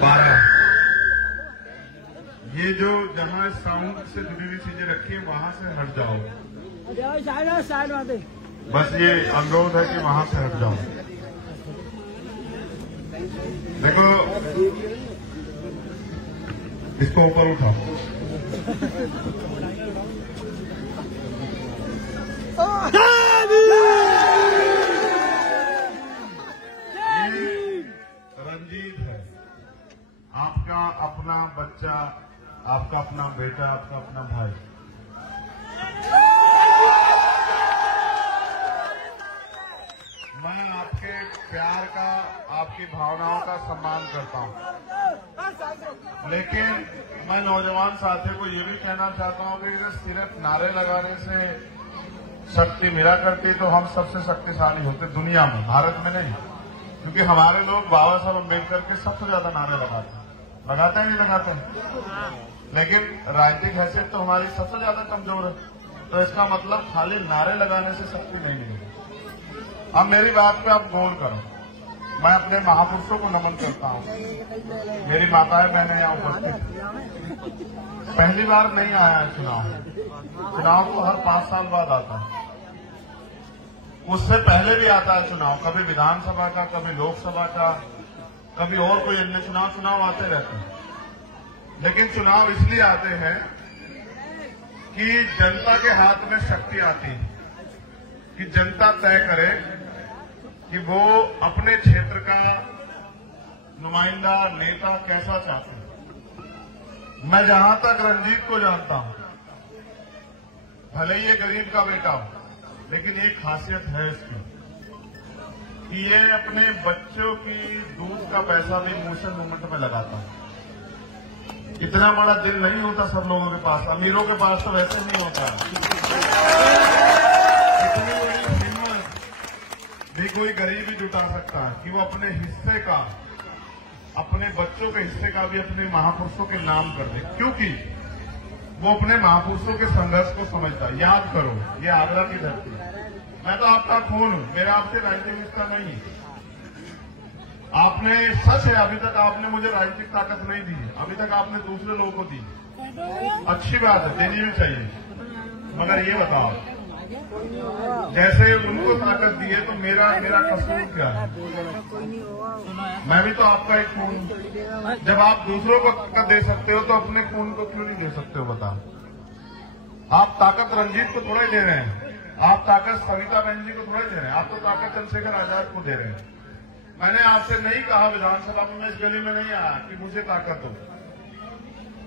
12। ये जो जहां साउंड से जुड़ी हुई चीजें रखी है वहां से हट जाओ। बस ये अनुरोध है कि वहां से हट जाओ। देखो, इसको ऊपर उठाओ। ये रंजीत है, आपका अपना बच्चा, आपका अपना बेटा, आपका अपना भाई। मैं आपके प्यार का, आपकी भावनाओं का सम्मान करता हूं, लेकिन मैं नौजवान साथियों को ये भी कहना चाहता हूं कि अगर सिर्फ नारे लगाने से शक्ति मिला करती तो हम सबसे शक्तिशाली होते दुनिया में, भारत में नहीं। क्योंकि हमारे लोग बाबा साहब अम्बेडकर के सबसे ज्यादा नारे लगाते हैं नहीं लगाते हैं, लेकिन राजनीतिक हैसियत तो हमारी सबसे ज्यादा कमजोर है। तो इसका मतलब खाली नारे लगाने से शक्ति नहीं मिलेगी। अब मेरी बात पे आप गौर करो। मैं अपने महापुरुषों को नमन करता हूँ। मेरी माताएं बहनें यहाँ उपस्थित, पहली बार नहीं आया है चुनाव तो हर 5 साल बाद आता है। उससे पहले भी आता है चुनाव, कभी विधानसभा का, कभी लोकसभा का, कभी और कोई अन्य चुनाव आते रहते हैं। लेकिन चुनाव इसलिए आते हैं कि जनता के हाथ में शक्ति आती है कि जनता तय करे कि वो अपने क्षेत्र का नुमाइंदा, नेता कैसा चाहते हैं। मैं जहां तक रंजीत को जानता हूं, भले ही ये गरीब का बेटा हो, लेकिन एक खासियत है इसकी कि ये अपने बच्चों की दूध का पैसा भी मोशन मूवमेंट में लगाता है। इतना बड़ा दिल नहीं होता सब लोगों के पास, अमीरों के पास तो वैसे नहीं होता। इतनी बड़ी हिम्मत भी कोई गरीब ही जुटा सकता है कि वो अपने हिस्से का, अपने बच्चों के हिस्से का भी अपने महापुरुषों के नाम कर दे, क्योंकि वो अपने महापुरुषों के संघर्ष को समझता है। याद करो, ये आगरा की धरती है। मैं तो आपका खून हूं, मेरा आपसे राजनीतिक रिश्ता नहीं है। आपने, सच है, अभी तक आपने मुझे राजनीतिक ताकत नहीं दी है, अभी तक आपने दूसरे लोगों को दी। अच्छी बात है, देनी भी चाहिए, मगर ये बताओ, जैसे उनको ताकत दी है तो मेरा कसूर क्या है? मैं भी तो आपका एक खून। जब आप दूसरों को ताकत दे सकते हो तो अपने खून को क्यों नहीं दे सकते हो? बताओ। आप ताकत रंजीत को थोड़ा ही दे रहे हैं, आप ताकत सविता बहन जी को थोड़ा ही दे रहे हैं, आप तो ताकत चंद्रशेखर आजाद को दे रहे हैं। मैंने आपसे नहीं कहा विधानसभा में, मैं इस गली में नहीं आया कि मुझे ताकत दो।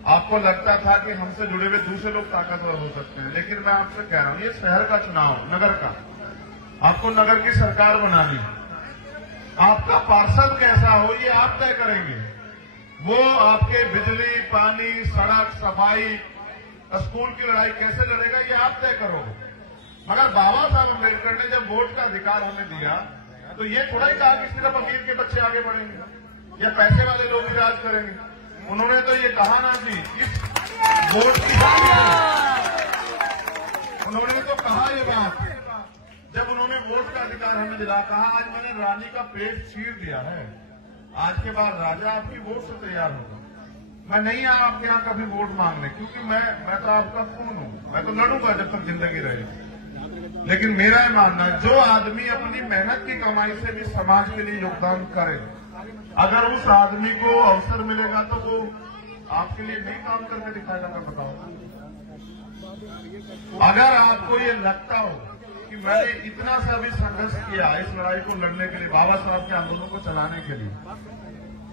आपको लगता था कि हमसे जुड़े हुए दूसरे लोग ताकतवर हो सकते हैं, लेकिन मैं आपसे कह रहा हूं, ये शहर का चुनाव, नगर का, आपको नगर की सरकार बनानी। आपका पार्षद कैसा हो ये आप तय करेंगे। वो आपके बिजली, पानी, सड़क, सफाई, स्कूल की लड़ाई कैसे लड़ेगा ये आप तय करोगे। मगर बाबा साहब अम्बेडकर ने जब वोट का अधिकार हमें दिया तो ये थोड़ा ही कहा कि सिर्फ अमीर के बच्चे आगे बढ़ेंगे या पैसे वाले लोग ही राज करेंगे। उन्होंने तो ये कहा ना कि इस वोट की, उन्होंने तो कहा ये बात जब उन्होंने वोट का अधिकार हमें दिला, कहा आज मैंने रानी का पेट चीर दिया है, आज के बाद राजा आपकी वोट से तैयार होगा। मैं नहीं आया आपके यहाँ कभी वोट मांगने, क्योंकि मैं तो आपका खून हूं, मैं तो लड़ूंगा जब तक जिंदगी रहेगी। लेकिन मेरा ये मानना है, जो आदमी अपनी मेहनत की कमाई से भी समाज के लिए योगदान करे, अगर उस आदमी को अवसर मिलेगा तो वो आपके लिए नहीं काम करके दिखाएगा। मैं बताऊंगा, अगर आपको ये लगता हो कि मैंने इतना सा भी संघर्ष किया इस लड़ाई को लड़ने के लिए, बाबा साहब के आंदोलन को चलाने के लिए,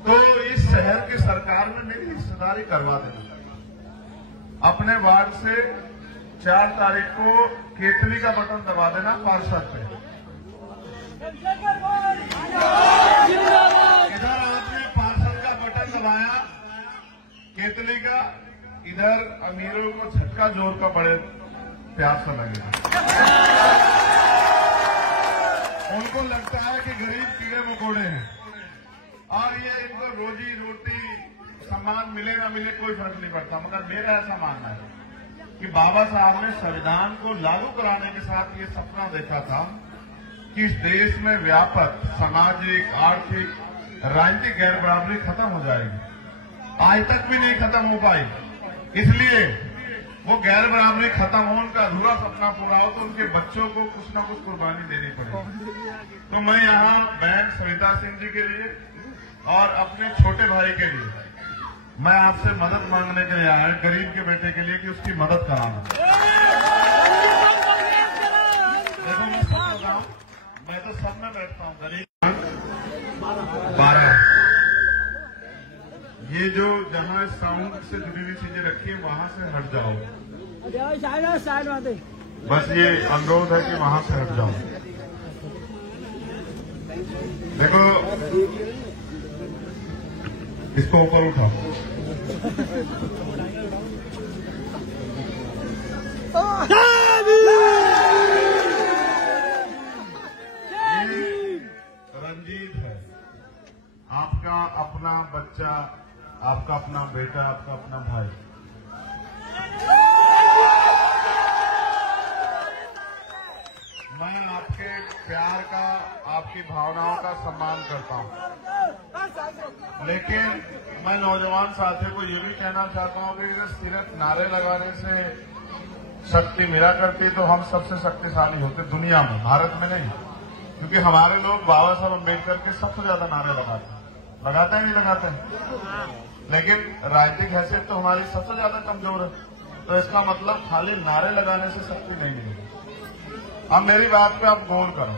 तो इस शहर की सरकार में मेरी हिस्सेदारी करवा देना। अपने वार्ड से 4 तारीख को केतली का बटन दबा देना पार्षद पे। इधर आपने पार्षद का बटन दबाया केतली का, इधर अमीरों को झटका जोर का बड़े प्यार से लगेगा। उनको लगता है कि गरीब कीड़े मकोड़े हैं और ये इनको रोजी रोटी सम्मान मिले ना मिले कोई फर्क नहीं पड़ता। मगर मेरा ऐसा मानना है कि बाबा साहब ने संविधान को लागू कराने के साथ ये सपना देखा था कि इस देश में व्यापक सामाजिक, आर्थिक राजनीतिक गैर बराबरी खत्म हो जाएगी। आज तक भी नहीं खत्म हो पाई, इसलिए वो गैर बराबरी खत्म हो, उनका अधूरा सपना पूरा हो तो उनके बच्चों को कुछ ना कुछ कुर्बानी देनी पड़ेगी। तो मैं यहाँ बहन सविता सिंह जी के लिए और अपने छोटे भाई के लिए मैं आपसे मदद मांगने के लिए आया, गरीब के बेटे के लिए, कि उसकी मदद कराना। देखो मैं सब बताऊं, मैं तो सब में बैठता हूँ। गरीब 12 ये जो जहाँ साउंड से जुड़ी हुई चीजें रखी है वहां से हट जाओ। बस ये अनुरोध है कि वहां से हट जाओ। देखो इसको ऊपर उठाओ। ये रंजीत है, आपका अपना बच्चा, आपका अपना बेटा, आपका अपना भाई। मैं आपके प्यार का, आपकी भावनाओं का सम्मान करता हूं, लेकिन मैं नौजवान साथियों को ये भी कहना चाहता हूं कि अगर सिर्फ नारे लगाने से शक्ति मिला करती तो हम सबसे शक्तिशाली होते दुनिया में, भारत में नहीं। क्योंकि हमारे लोग बाबा साहब अम्बेडकर के सबसे ज्यादा नारे लगाते हैं नहीं लगाते हैं, लेकिन राजनीतिक हैसियत तो हमारी सबसे ज्यादा कमजोर है। तो इसका मतलब खाली नारे लगाने से शक्ति नहीं मिलेगी। अब मेरी बात पे आप गौर करो।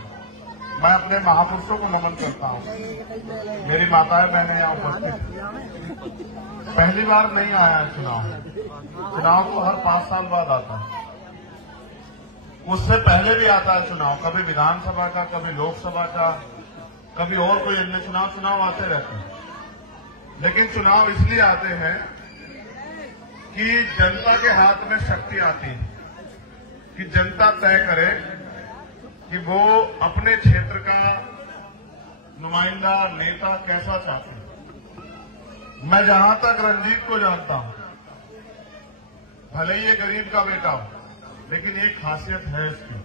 मैं अपने महापुरुषों को नमन करता हूँ, मेरी माताएं बहनें यहाँ उपस्थित। पहली बार नहीं आया है चुनाव तो हर 5 साल बाद आता है, उससे पहले भी आता है चुनाव, कभी विधानसभा का, कभी लोकसभा का, कभी और कोई अन्य चुनाव आते रहते हैं। लेकिन चुनाव इसलिए आते हैं कि जनता के हाथ में शक्ति आती है, कि जनता तय करे कि वो अपने क्षेत्र का नुमाइंदा नेता कैसा चाहते हैं। मैं जहां तक रंजीत को जानता हूं, भले ही ये गरीब का बेटा हो, लेकिन एक खासियत है इसकी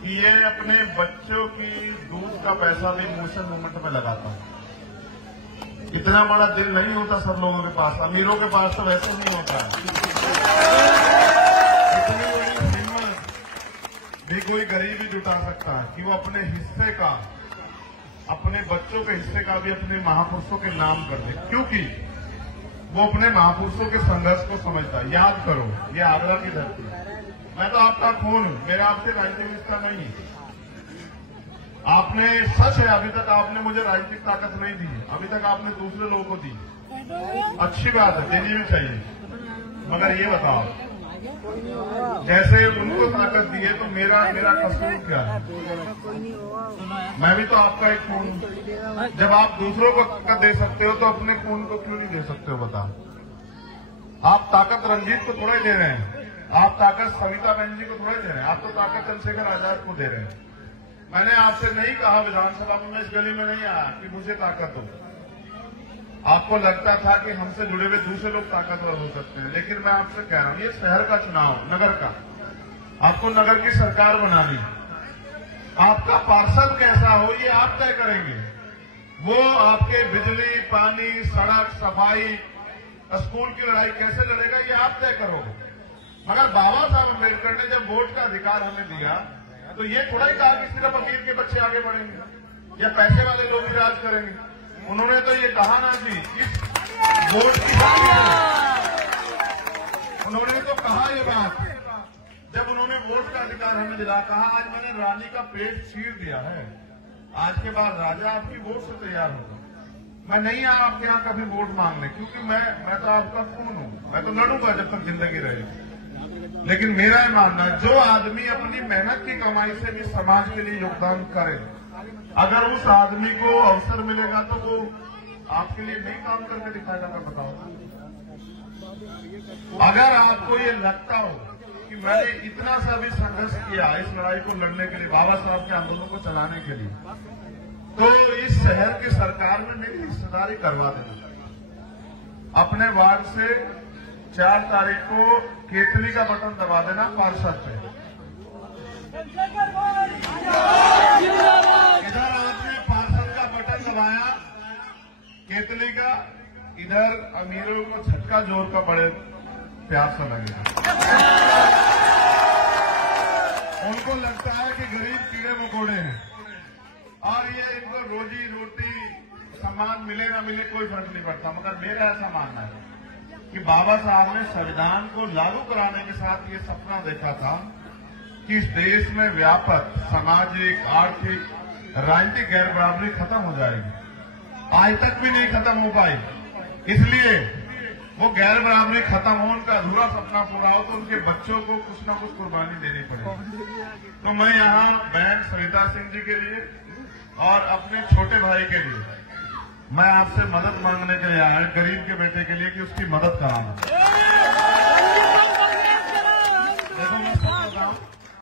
कि ये अपने बच्चों की दूध का पैसा भी मोशन मूवमेंट में लगाता है। इतना बड़ा दिल नहीं होता सब लोगों के पास, अमीरों के पास तो वैसे नहीं होता है। इतनी बड़ी हिम्मत भी कोई गरीब ही जुटा सकता है कि वो अपने हिस्से का, अपने बच्चों के हिस्से का भी अपने महापुरुषों के नाम कर दे, क्योंकि वो अपने महापुरुषों के संघर्ष को समझता है। याद करो, ये आगरा की धरती है, मैं तो आपका खून हूं, मेरा आपसे राजनीतिक रिश्ता नहीं है। आपने, सच है, अभी तक आपने मुझे राजनीतिक ताकत नहीं दी, अभी तक आपने दूसरे लोगों को दी। अच्छी बात है, देनी भी चाहिए, मगर ये बताओ, जैसे उनको ताकत दी है तो मेरा कसूर क्या है? मैं भी तो आपका एक खून हूं। जब आप दूसरों को ताकत दे सकते हो तो अपने खून को क्यों नहीं दे सकते हो? बताओ। आप ताकत रंजीत को थोड़ा ही दे रहे हैं, आप ताकत सविता बहन जी को थोड़ा ही दे रहे हैं, आप तो ताकत चंद्रशेखर आजाद को दे रहे हैं। मैंने आपसे नहीं कहा विधानसभा में, मैं इस गली में नहीं आया कि मुझे ताकत हो। आपको लगता था कि हमसे जुड़े हुए दूसरे लोग ताकतवर हो सकते हैं, लेकिन मैं आपसे कह रहा हूं, ये शहर का चुनाव, नगर का, आपको नगर की सरकार बनानी, आपका पार्षद कैसा हो ये आप तय करेंगे। वो आपके बिजली, पानी, सड़क, सफाई, स्कूल की लड़ाई कैसे लड़ेगा ये आप तय करोगे। मगर बाबा साहब अम्बेडकर ने जब वोट का अधिकार हमें दिया तो ये थोड़ा ही कहा कि सिर्फ अमीर के बच्चे आगे बढ़ेंगे या पैसे वाले लोग ही राज करेंगे। उन्होंने तो ये कहा ना जी, इस वोट की उन्होंने तो कहा ये बात, जब उन्होंने वोट का अधिकार हमें दिला, कहा आज मैंने रानी का पेट चीर दिया है, आज के बाद राजा आपकी वोट से तैयार होगा। मैं नहीं आया आपके यहाँ कभी वोट मांगने, क्योंकि मैं तो आपका खून हूं, मैं तो लड़ूंगा जब तक जिंदगी रहेगी। लेकिन मेरा मानना है, जो आदमी अपनी मेहनत की कमाई से भी समाज के लिए योगदान करे, अगर उस आदमी को अवसर मिलेगा तो वो आपके लिए नहीं काम करके दिखाएगा। मैं बताऊं, अगर आपको ये लगता हो कि मैंने इतना सा भी संघर्ष किया इस लड़ाई को लड़ने के लिए, बाबा साहब के आंदोलन को चलाने के लिए, तो इस शहर की सरकार में मेरी हिस्सेदारी करवा देना। अपने वार्ड से 4 तारीख को केतली का बटन दबा देना पार्षद पे। इधर आपने पार्षद का बटन दबाया केतली का, इधर अमीरों को झटका जोर का बड़े प्यार से लगेगा। उनको लगता है कि गरीब कीड़े मकोड़े हैं और ये इनको रोजी रोटी सम्मान मिले ना मिले कोई फर्क नहीं पड़ता। मगर मेरा ऐसा मानना है कि बाबा साहब ने संविधान को लागू कराने के साथ ये सपना देखा था कि इस देश में व्यापक सामाजिक, आर्थिक, राजनीतिक गैर बराबरी खत्म हो जाएगी। आज तक भी नहीं खत्म हो पाई, इसलिए वो गैर बराबरी खत्म हो, उनका अधूरा सपना पूरा हो तो उनके बच्चों को कुछ ना कुछ कुर्बानी देनी पड़ेगी। तो मैं यहाँ बहन सविता सिंह जी के लिए और अपने छोटे भाई के लिए मैं आपसे मदद मांगने के लिए आया, गरीब के बेटे के लिए, कि उसकी मदद कराना।